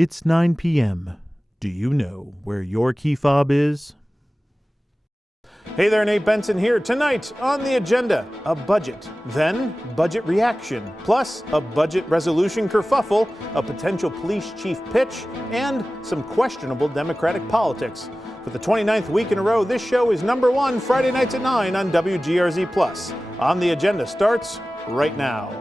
It's 9 p.m. Do you know where your key fob is? Hey there, Nate Benson here. Tonight on the agenda, a budget, then budget reaction, plus a budget resolution kerfuffle, a potential police chief pitch, and some questionable Democratic politics. For the 29th week in a row, this show is number one Friday nights at 9 on WGRZ+. On the agenda starts right now.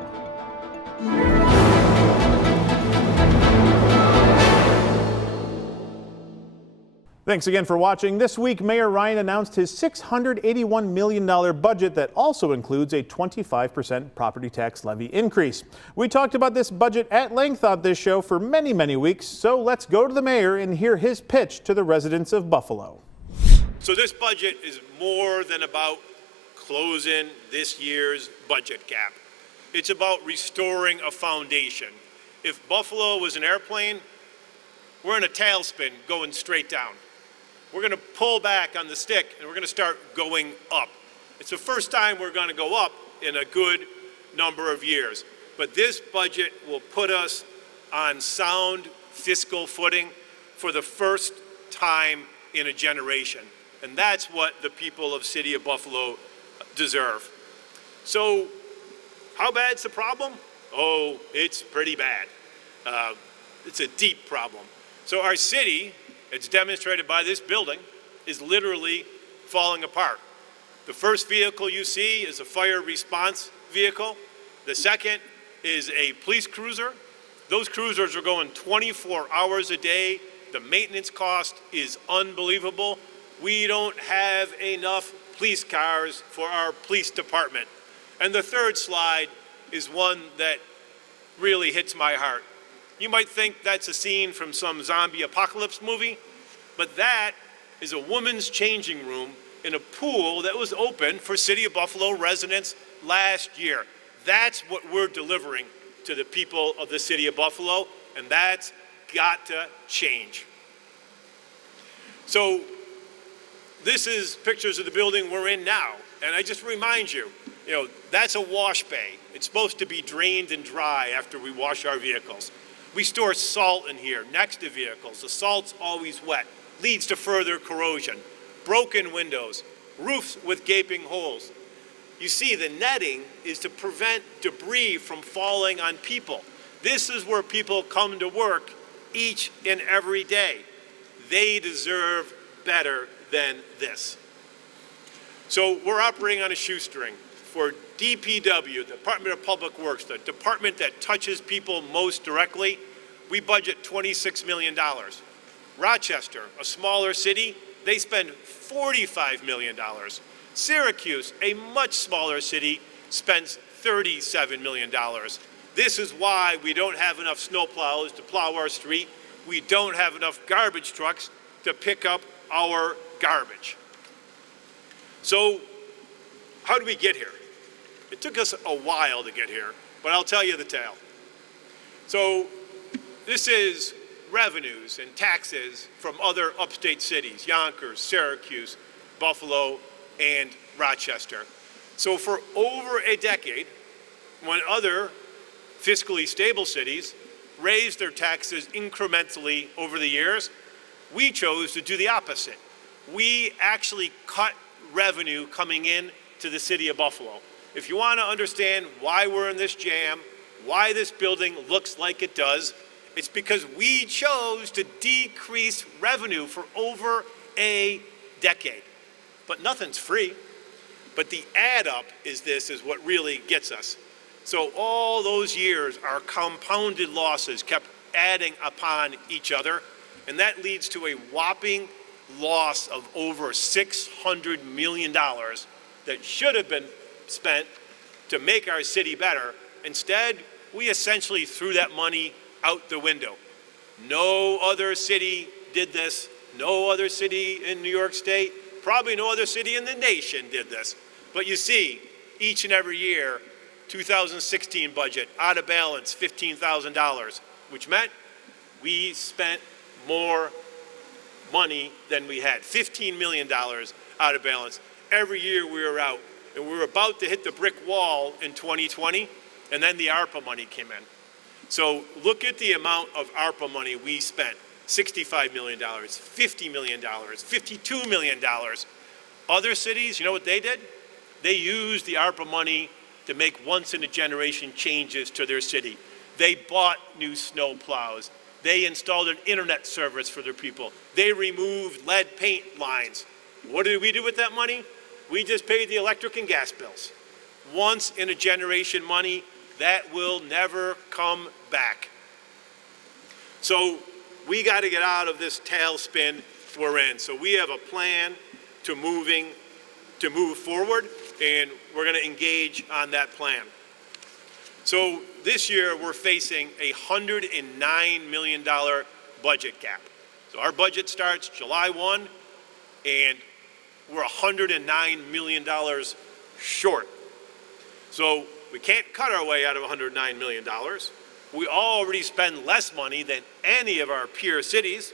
Thanks again for watching. This week, Mayor Ryan announced his $681 million budget that also includes a 25% property tax levy increase. We talked about this budget at length on this show for many, many weeks, so let's go to the mayor and hear his pitch to the residents of Buffalo. So this budget is more than about closing this year's budget gap. It's about restoring a foundation. If Buffalo was an airplane, we're in a tailspin going straight down. We're going to pull back on the stick and we're going to start going up. It's the first time we're going to go up in a good number of years. But this budget will put us on sound fiscal footing for the first time in a generation. And that's what the people of City of Buffalo deserve. So how bad's the problem? Oh, it's pretty bad. It's a deep problem. So our city, it's demonstrated by this building, is literally falling apart. The first vehicle you see is a fire response vehicle. The second is a police cruiser. Those cruisers are going 24 hours a day. The maintenance cost is unbelievable. We don't have enough police cars for our police department. And the third slide is one that really hits my heart. You might think that's a scene from some zombie apocalypse movie, but that is a woman's changing room in a pool that was open for City of Buffalo residents last year. That's what we're delivering to the people of the City of Buffalo, and that's got to change. So this is pictures of the building we're in now, and I just remind you, that's a wash bay. It's supposed to be drained and dry after we wash our vehicles. We store salt in here next to vehicles. The salt's always wet, leads to further corrosion. Broken windows, roofs with gaping holes. You see, the netting is to prevent debris from falling on people. This is where people come to work each and every day. They deserve better than this. So we're operating on a shoestring. For DPW, the Department of Public Works, the department that touches people most directly, we budget $26 million. Rochester, a smaller city, they spend $45 million. Syracuse, a much smaller city, spends $37 million. This is why we don't have enough snowplows to plow our street. We don't have enough garbage trucks to pick up our garbage. So how did we get here? It took us a while to get here, but I'll tell you the tale. So this is revenues and taxes from other upstate cities, Yonkers, Syracuse, Buffalo, and Rochester. So for over a decade, when other fiscally stable cities raised their taxes incrementally over the years, we chose to do the opposite. We actually cut revenue coming in to the City of Buffalo. If you want to understand why we're in this jam, why this building looks like it does, it's because we chose to decrease revenue for over a decade. But nothing's free. But the add up is what really gets us. So all those years, our compounded losses kept adding upon each other, and that leads to a whopping loss of over $600 million that should have been spent to make our city better. Instead, we essentially threw that money out the window. No other city did this. No other city in New York State, probably no other city in the nation did this. But you see, each and every year, 2016 budget, out of balance, $15,000, which meant we spent more money than we had, $15 million out of balance. Every year we were out. And we were about to hit the brick wall in 2020, and then the ARPA money came in. So look at the amount of ARPA money we spent. $65 million, $50 million, $52 million. Other cities, you know what they did? They used the ARPA money to make once-in-a-generation changes to their city. They bought new snow plows. They installed an internet service for their people. They removed lead paint lines. What did we do with that money? We just paid the electric and gas bills. Once-in-a-generation money that will never come back. So we got to get out of this tailspin we're in. So we have a plan to move forward, and we're going to engage on that plan. So this year we're facing a $109 million budget gap. So our budget starts July 1, and we're $109 million short. So we can't cut our way out of $109 million. We already spend less money than any of our peer cities,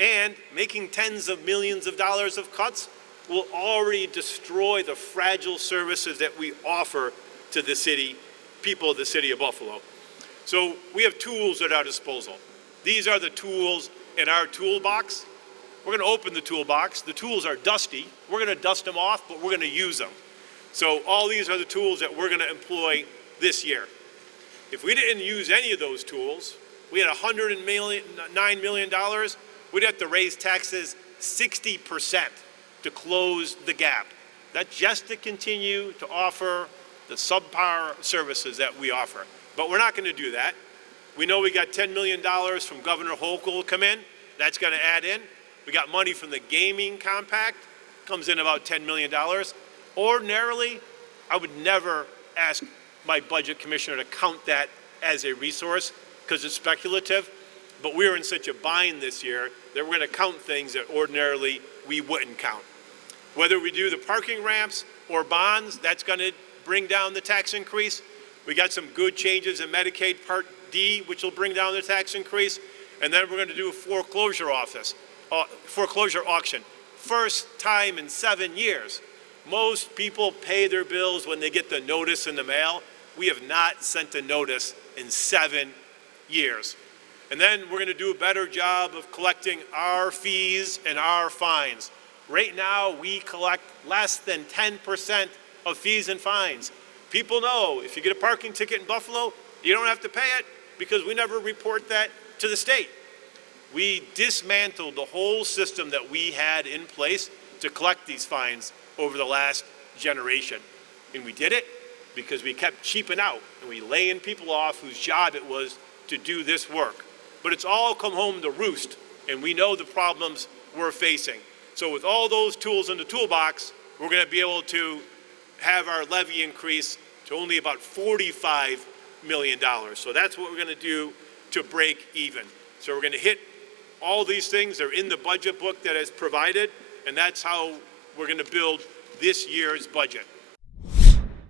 and making tens of millions of dollars of cuts will already destroy the fragile services that we offer to the city, people of the city of Buffalo. So we have tools at our disposal. These are the tools in our toolbox. We're going to open the toolbox. The tools are dusty. We're going to dust them off, but we're going to use them. So all these are the tools that we're going to employ this year. If we didn't use any of those tools, we had $109 million, we'd have to raise taxes 60% to close the gap. That's just to continue to offer the subpar services that we offer. But we're not going to do that. We know we got $10 million from Governor Hochul come in. That's going to add in. We got money from the gaming compact, comes in about $10 million. Ordinarily, I would never ask my budget commissioner to count that as a resource because it's speculative, but we're in such a bind this year that we're going to count things that ordinarily we wouldn't count. Whether we do the parking ramps or bonds, that's going to bring down the tax increase. We got some good changes in Medicaid Part D, which will bring down the tax increase, and then we're going to do a foreclosure auction. First time in 7 years. Most people pay their bills when they get the notice in the mail. We have not sent a notice in 7 years. And then we're going to do a better job of collecting our fees and our fines. Right now, we collect less than 10% of fees and fines. People know if you get a parking ticket in Buffalo, you don't have to pay it because we never report that to the state. We dismantled the whole system that we had in place to collect these fines over the last generation. And we did it because we kept cheaping out and we laying people off whose job it was to do this work. But it's all come home to roost, and we know the problems we're facing. So with all those tools in the toolbox, we're going to be able to have our levy increase to only about $45 million. So that's what we're going to do to break even. So we're going to hit all these things. They're in the budget book that is provided, and that's how we're going to build this year's budget.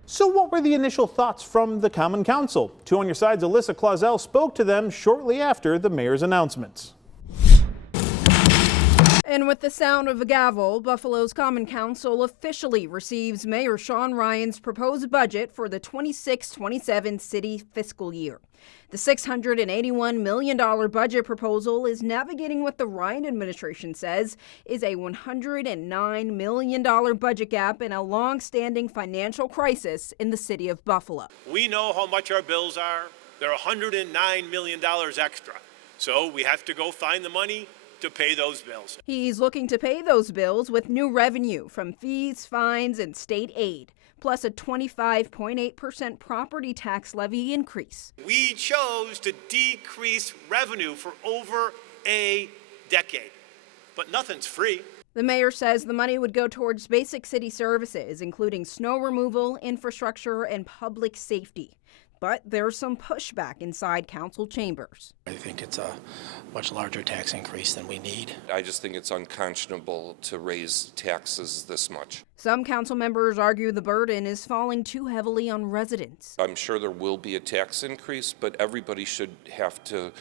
So what were the initial thoughts from the Common Council? 2 on Your Side's Alyssa Clausell spoke to them shortly after the mayor's announcements. And with the sound of a gavel, Buffalo's Common Council officially receives Mayor Sean Ryan's proposed budget for the 26-27 city fiscal year. The $681 million budget proposal is navigating what the Ryan administration says is a $109 million budget gap and a long-standing financial crisis in the city of Buffalo. We know how much our bills are. They're $109 million extra. So we have to go find the money to pay those bills. He's looking to pay those bills with new revenue from fees, fines, and state aid, plus a 25.8% property tax levy increase. We chose to decrease revenue for over a decade, but nothing's free. The mayor says the money would go towards basic city services, including snow removal, infrastructure, and public safety. But there's some pushback inside council chambers. I think it's a much larger tax increase than we need. I just think it's unconscionable to raise taxes this much. Some council members argue the burden is falling too heavily on residents. I'm sure there will be a tax increase, but everybody should have to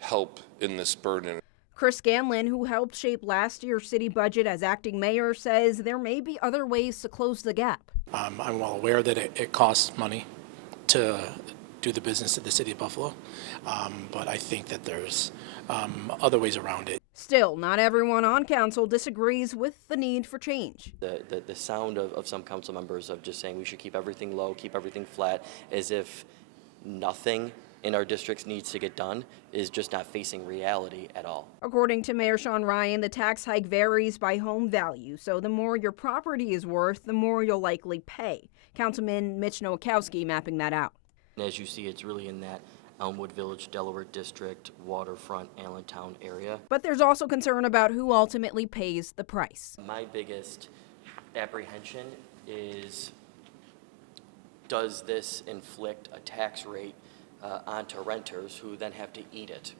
help in this burden. Chris Scanlon, who helped shape last year's city budget as acting mayor, says there may be other ways to close the gap. I'm well aware that it costs money to do the business of the city of Buffalo. But I think that there's other ways around it. Still, not everyone on council disagrees with the need for change. The sound of some council members of just saying we should keep everything low, keep everything flat, as if nothing in our districts needs to get done is just not facing reality at all. According to Mayor Sean Ryan, the tax hike varies by home value, so the more your property is worth, the more you'll likely pay. Councilman Mitch Nowakowski mapping that out. And as you see, it's really in that Elmwood Village, Delaware District, waterfront, Allentown area. But there's also concern about who ultimately pays the price. My biggest apprehension is, does this inflict a tax rate onto renters who then have to eat it?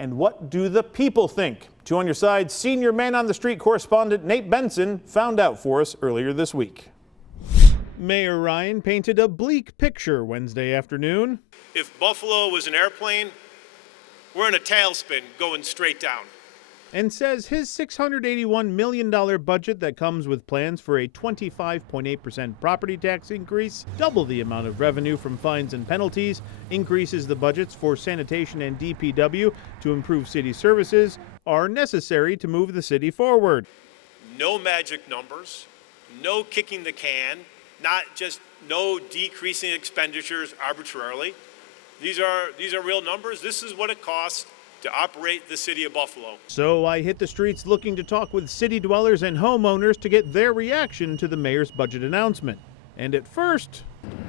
And what do the people think? Two on your side, senior man on the street correspondent Nate Benson found out for us earlier this week. Mayor Ryan painted a bleak picture Wednesday afternoon. If Buffalo was an airplane, we're in a tailspin going straight down. And says his $681 million budget that comes with plans for a 25.8% property tax increase, double the amount of revenue from fines and penalties, increases the budgets for sanitation and DPW to improve city services, are necessary to move the city forward. No magic numbers, no kicking the can, not just no decreasing expenditures arbitrarily. These are real numbers. This is what it costs to operate the city of Buffalo. So I hit the streets looking to talk with city dwellers and homeowners to get their reaction to the mayor's budget announcement. And at first,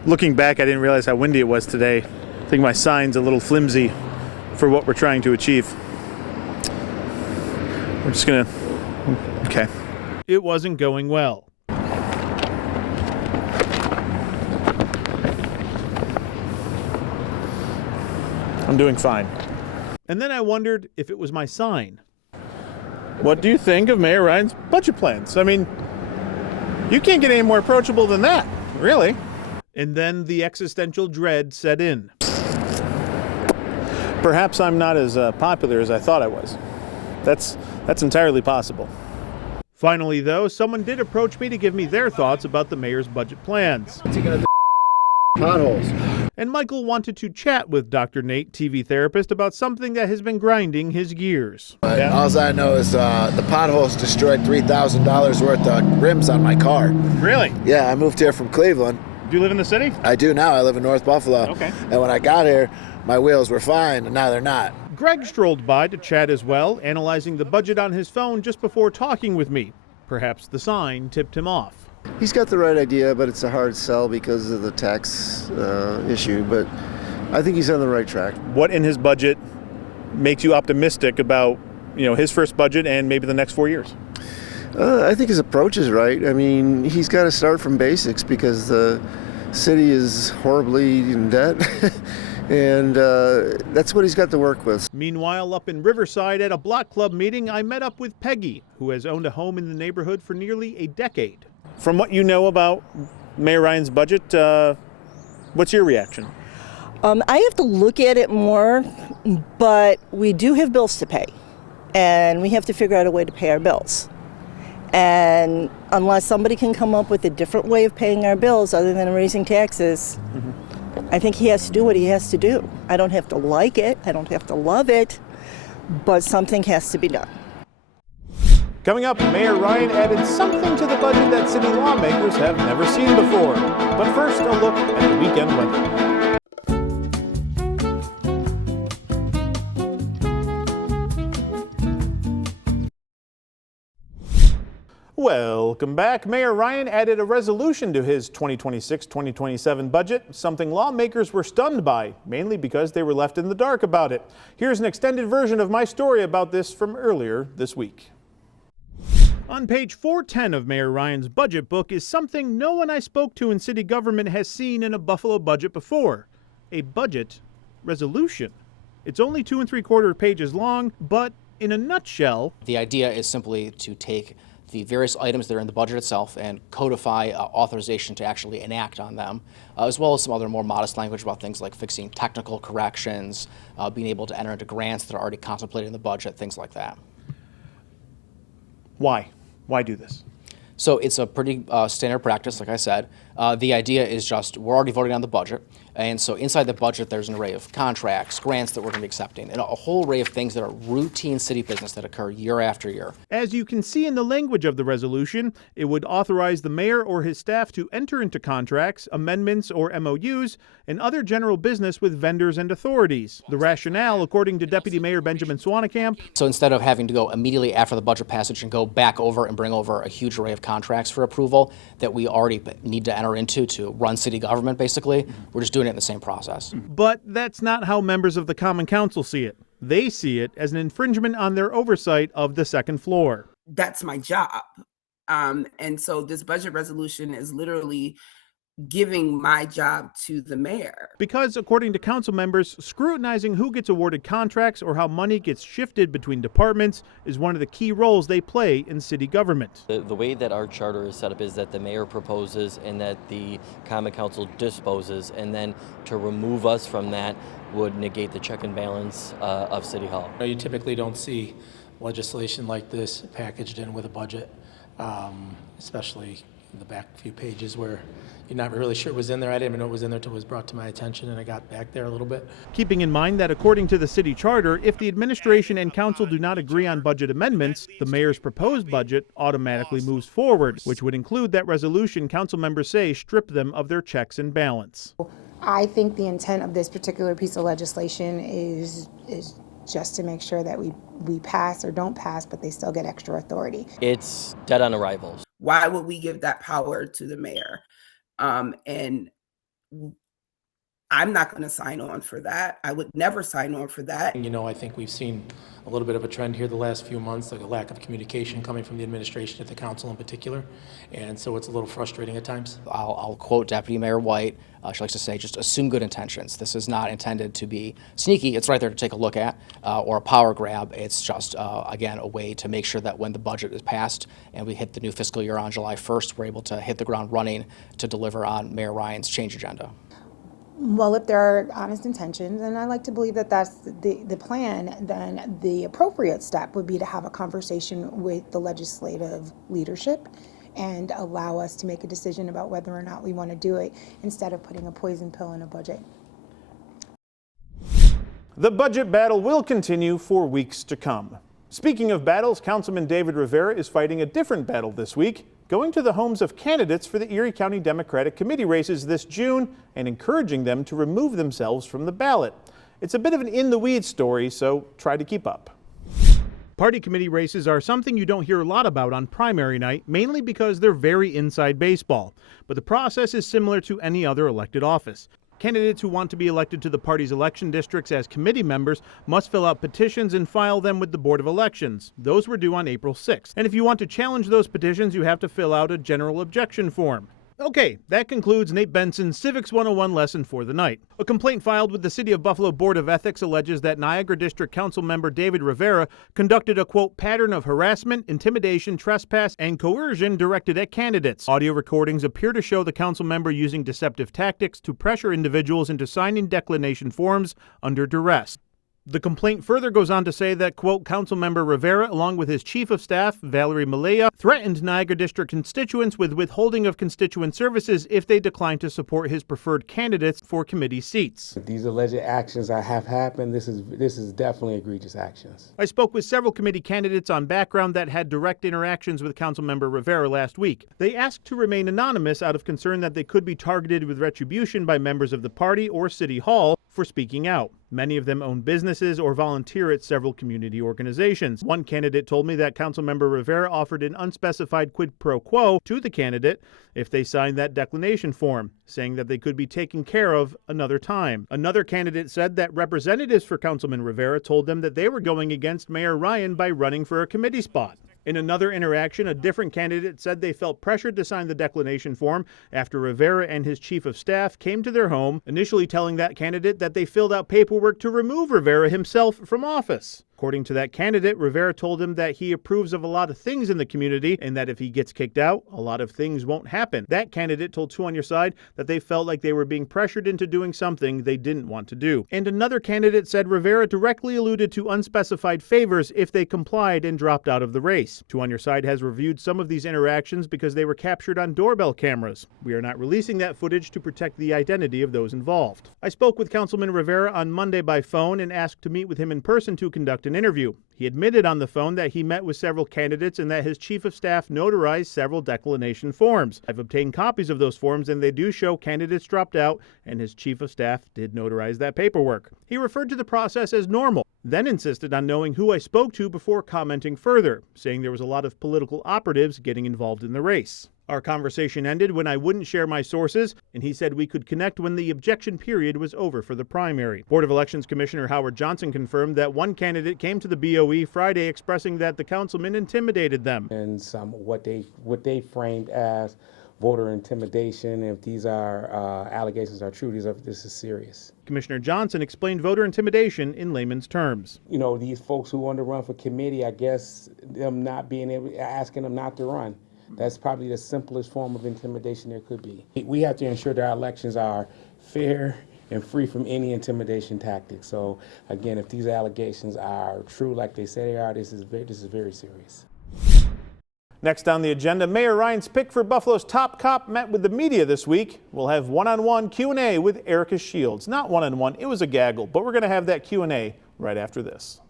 Looking back, I didn't realize how windy it was today. I think my sign's a little flimsy for what we're trying to achieve. We're just gonna, okay. it wasn't going well. I'm doing fine. And then I wondered if it was my sign. What do you think of Mayor Ryan's budget plans? I mean, you can't get any more approachable than that, really. And then the existential dread set in. Perhaps I'm not as popular as I thought I was. That's entirely possible. Finally, though, someone did approach me to give me their thoughts about the mayor's budget plans. Potholes. And Michael wanted to chat with Dr. Nate, TV therapist, about something that has been grinding his gears. All I know is the potholes destroyed $3,000 worth of rims on my car. Really? Yeah, I moved here from Cleveland. Do you live in the city? I do now. I live in North Buffalo. Okay. And when I got here, my wheels were fine, and now they're not. Greg strolled by to chat as well, analyzing the budget on his phone just before talking with me. Perhaps the sign tipped him off. He's got the right idea, but it's a hard sell because of the tax issue. But I think he's on the right track. What in his budget makes you optimistic about, his first budget and maybe the next 4 years? I think his approach is right. I mean, he's got to start from basics because the city is horribly in debt. And that's what he's got to work with. Meanwhile, up in Riverside at a block club meeting, I met up with Peggy, who has owned a home in the neighborhood for nearly a decade. From what you know about Mayor Ryan's budget, what's your reaction? I have to look at it more, but we do have bills to pay, and we have to figure out a way to pay our bills. And unless somebody can come up with a different way of paying our bills other than raising taxes, I think he has to do what he has to do. I don't have to like it, I don't have to love it, but something has to be done. Coming up, Mayor Ryan added something to the budget that city lawmakers have never seen before. But first, a look at the weekend weather. Welcome back. Mayor Ryan added a resolution to his 2026-2027 budget, something lawmakers were stunned by, mainly because they were left in the dark about it. Here's an extended version of my story about this from earlier this week. On page 410 of Mayor Ryan's budget book is something no one I spoke to in city government has seen in a Buffalo budget before: a budget resolution. It's only 2 3/4 pages long, but in a nutshell, The idea is simply to take the various items that are in the budget itself and codify authorization to actually enact on them, as well as some other more modest language about things like fixing technical corrections, being able to enter into grants that are already contemplated in the budget, things like that. Why? Why do this? So it's a pretty standard practice, like I said. The idea is just we're already voting on the budget, and so inside the budget there's an array of contracts, grants that we're going to be accepting, and a whole array of things that are routine city business that occur year after year. As you can see in the language of the resolution, it would authorize the mayor or his staff to enter into contracts, amendments, or MOUs, and other general business with vendors and authorities. The rationale, according to Deputy Mayor Benjamin Swanekamp, so instead of having to go immediately after the budget passage and go back over and bring over a huge array of contracts for approval that we already need to enter into to run city government, basically, we're just doing it in the same process. But that's not how members of the Common Council see it. They see it as an infringement on their oversight of the second floor. That's my job. And so this budget resolution is literally giving my job to the mayor. Because, according to council members, scrutinizing who gets awarded contracts or how money gets shifted between departments is one of the key roles they play in city government. The way that our charter is set up is that the mayor proposes and that the Common Council disposes, and then to remove us from that would negate the check and balance of City Hall. You typically don't see legislation like this packaged in with a budget, especially in the back few pages where you're not really sure it was in there. I didn't even know it was in there until it was brought to my attention and I got back there a little bit. Keeping in mind that according to the city charter, if the administration and council do not agree on budget amendments, the mayor's proposed budget automatically moves forward, which would include that resolution council members say strip them of their checks and balance. I think the intent of this particular piece of legislation is just to make sure that we pass or don't pass, but they still get extra authority. It's dead on arrivals. Why would we give that power to the mayor? And I'm not going to sign on for that. I would never sign on for that. You know, I think we've seen a little bit of a trend here the last few months, like a lack of communication coming from the administration at the council in particular. And so it's a little frustrating at times. I'll quote Deputy Mayor White. She likes to say, just assume good intentions. This is not intended to be sneaky. It's right there to take a look at, or a power grab. It's just, again, a way to make sure that when the budget is passed and we hit the new fiscal year on July 1st, we're able to hit the ground running to deliver on Mayor Ryan's change agenda. Well, if there are honest intentions, and I like to believe that that's the plan, then the appropriate step would be to have a conversation with the legislative leadership and allow us to make a decision about whether or not we want to do it instead of putting a poison pill in a budget. The budget battle will continue for weeks to come. Speaking of battles, Councilman David Rivera is fighting a different battle this week, going to the homes of candidates for the Erie County Democratic Committee races this June and encouraging them to remove themselves from the ballot. It's a bit of an in-the-weeds story, so try to keep up. Party committee races are something you don't hear a lot about on primary night, mainly because they're very inside baseball. But the process is similar to any other elected office. Candidates who want to be elected to the party's election districts as committee members must fill out petitions and file them with the Board of Elections. Those were due on April 6th. And if you want to challenge those petitions, you have to fill out a general objection form. Okay, that concludes Nate Benson's Civics 101 lesson for the night. A complaint filed with the City of Buffalo Board of Ethics alleges that Niagara District Council member David Rivera conducted a, quote, pattern of harassment, intimidation, trespass, and coercion directed at candidates. Audio recordings appear to show the council member using deceptive tactics to pressure individuals into signing declination forms under duress. The complaint further goes on to say that, quote, Councilmember Rivera, along with his chief of staff, Valerie Malaya, threatened Niagara District constituents with withholding of constituent services if they declined to support his preferred candidates for committee seats. These alleged actions that have happened, this is definitely egregious actions. I spoke with several committee candidates on background that had direct interactions with Councilmember Rivera last week. They asked to remain anonymous out of concern that they could be targeted with retribution by members of the party or City Hall for speaking out. Many of them own businesses or volunteer at several community organizations. One candidate told me that Councilmember Rivera offered an unspecified quid pro quo to the candidate if they signed that declination form, saying that they could be taken care of another time. Another candidate said that representatives for Councilman Rivera told them that they were going against Mayor Ryan by running for a committee spot. In another interaction, a different candidate said they felt pressured to sign the declination form after Rivera and his chief of staff came to their home, initially telling that candidate that they filled out paperwork to remove Rivera himself from office. According to that candidate, Rivera told him that he approves of a lot of things in the community and that if he gets kicked out, a lot of things won't happen. That candidate told Two on Your Side that they felt like they were being pressured into doing something they didn't want to do. And another candidate said Rivera directly alluded to unspecified favors if they complied and dropped out of the race. Two on Your Side has reviewed some of these interactions because they were captured on doorbell cameras. We are not releasing that footage to protect the identity of those involved. I spoke with Councilman Rivera on Monday by phone and asked to meet with him in person to conduct an interview. He admitted on the phone that he met with several candidates and that his chief of staff notarized several declination forms. I've obtained copies of those forms and they do show candidates dropped out, and his chief of staff did notarize that paperwork. He referred to the process as normal, then insisted on knowing who I spoke to before commenting further, saying there was a lot of political operatives getting involved in the race. Our conversation ended when I wouldn't share my sources, and he said we could connect when the objection period was over for the primary. Board of Elections Commissioner Howard Johnson confirmed that one candidate came to the BOE Friday expressing that the councilman intimidated them. And what they framed as voter intimidation, if these are allegations are true, this is serious. Commissioner Johnson explained voter intimidation in layman's terms. You know, these folks who want to run for committee, I guess them not being able, asking them not to run. That's probably the simplest form of intimidation there could be. We have to ensure that our elections are fair and free from any intimidation tactics. So again, if these allegations are true like they say they are, this is very serious. Next on the agenda, Mayor Ryan's pick for Buffalo's top cop met with the media this week. We'll have one-on-one Q&A with Erica Shields. Not one-on-one, it was a gaggle, but we're going to have that Q&A right after this.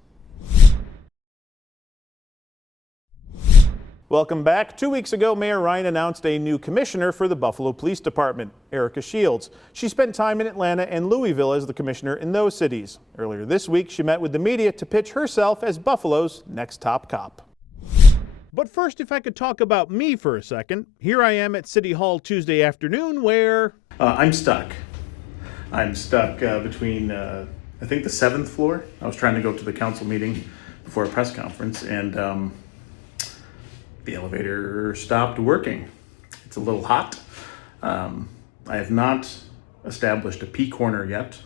Welcome back. 2 weeks ago, Mayor Ryan announced a new commissioner for the Buffalo Police Department, Erica Shields. She spent time in Atlanta and Louisville as the commissioner in those cities. Earlier this week, she met with the media to pitch herself as Buffalo's next top cop. But first, if I could talk about me for a second. Here I am at City Hall Tuesday afternoon where I'm stuck. I'm stuck between, I think, the 7th floor. I was trying to go to the council meeting before a press conference, and the elevator stopped working. It's a little hot. I have not established a P corner yet,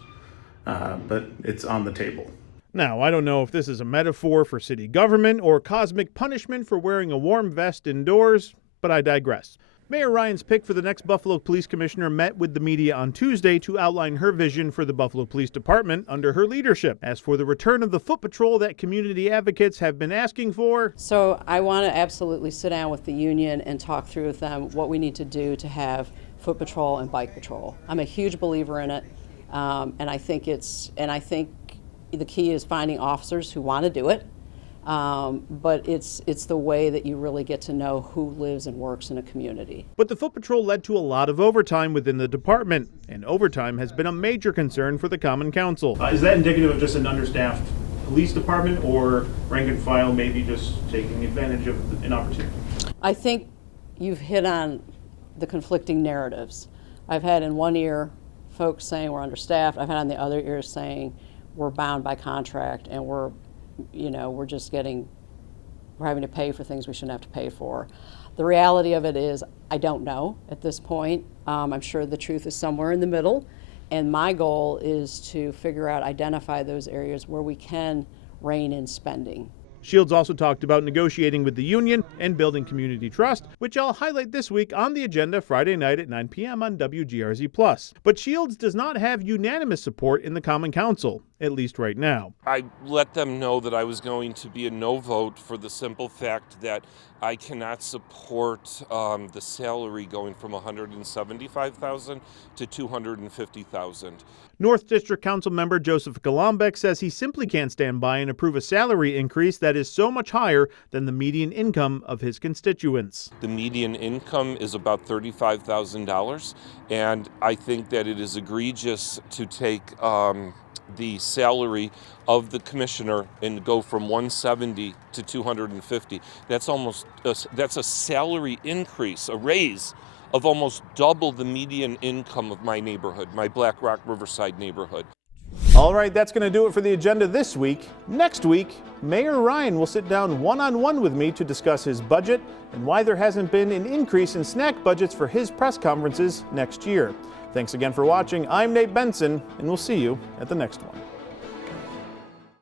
but it's on the table. Now, I don't know if this is a metaphor for city government or cosmic punishment for wearing a warm vest indoors, but I digress. Mayor Ryan's pick for the next Buffalo Police Commissioner met with the media on Tuesday to outline her vision for the Buffalo Police Department under her leadership. As for the return of the foot patrol that community advocates have been asking for. So I want to absolutely sit down with the union and talk through with them what we need to do to have foot patrol and bike patrol. I'm a huge believer in it, and I think the key is finding officers who want to do it. But it's the way that you really get to know who lives and works in a community. But the foot patrol led to a lot of overtime within the department, and overtime has been a major concern for the Common Council. Is that indicative of just an understaffed police department, or rank and file maybe just taking advantage of an opportunity? I think you've hit on the conflicting narratives. I've had in one ear folks saying we're understaffed. I've had on the other ear saying we're bound by contract and we're having to pay for things we shouldn't have to pay for. The reality of it is, I don't know at this point. I'm sure the truth is somewhere in the middle, and my goal is to identify those areas where we can rein in spending. Shields also talked about negotiating with the union and building community trust, which I'll highlight this week on the agenda Friday night at 9 p.m. on WGRZ+. But Shields does not have unanimous support in the Common Council, at least right now. I let them know that I was going to be a no vote for the simple fact that I cannot support the salary going from $175,000 to $250,000. North District Council member Joseph Golombek says he simply can't stand by and approve a salary increase that is so much higher than the median income of his constituents. The median income is about $35,000, and I think that it is egregious to take the salary of the commissioner and go from $170 to $250. That's a salary increase, a raise of almost double the median income of my neighborhood, my Black Rock Riverside neighborhood. All right, that's going to do it for the agenda this week. Next week, Mayor Ryan will sit down one-on-one with me to discuss his budget and why there hasn't been an increase in snack budgets for his press conferences next year. Thanks again for watching. I'm Nate Benson, and we'll see you at the next one.